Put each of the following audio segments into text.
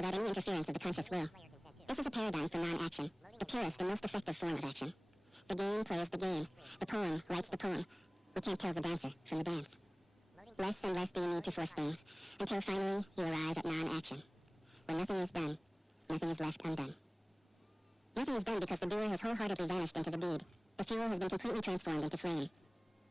without any interference of the conscious will. This is a paradigm for non-action, the purest and most effective form of action. The game plays the game. The poem writes the poem. We can't tell the dancer from the dance. Less and less do you need to force things, until finally you arrive at non-action. When nothing is done, nothing is left undone. Nothing is done because the doer has wholeheartedly vanished into the deed. The fuel has been completely transformed into flame.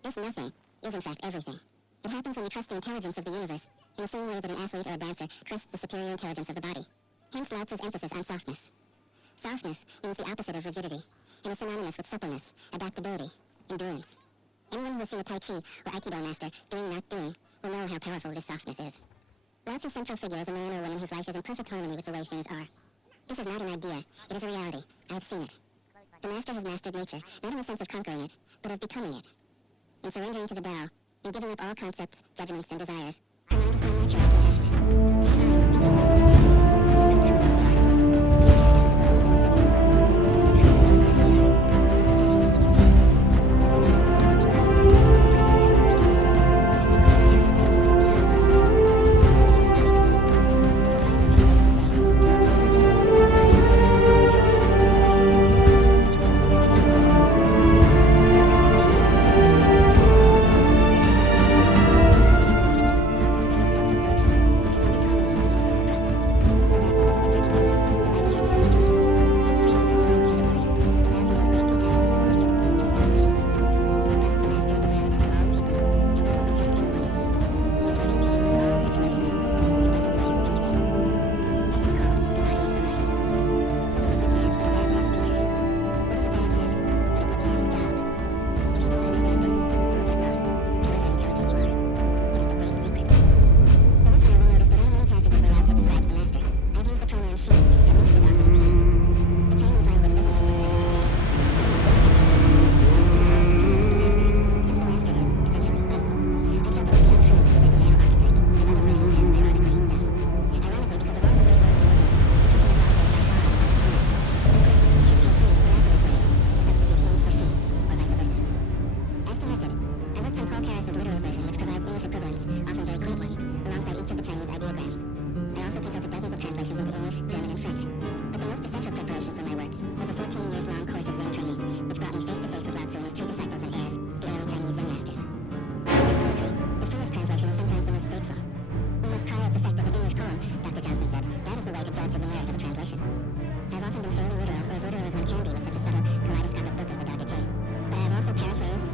This nothing is in fact everything. It happens when you trust the intelligence of the universe, in the same way that an athlete or a dancer trusts the superior intelligence of the body. Hence Lao Tzu's emphasis on softness. Softness means the opposite of rigidity, and is synonymous with suppleness, adaptability, endurance. Anyone who has seen a Tai Chi or Aikido master doing not doing will know how powerful this softness is. Lao Tzu's central figure is a man or woman whose life is in perfect harmony with the way things are. This is not an idea, it is a reality. I have seen it. The master has mastered nature, not in the sense of conquering it, but of becoming it. In surrendering to the Tao, in giving up all concepts, judgments, and desires, her mind is grown naturally compassionate. She finds deep inward experience, and secret truths of the art of living. She has a lonely in the surface. The true solitary air, from her compassion begins. I've often been fairly literal, or as literal as one can be with such a subtle, kaleidoscopic book as the Tao Te Ching. But I have also paraphrased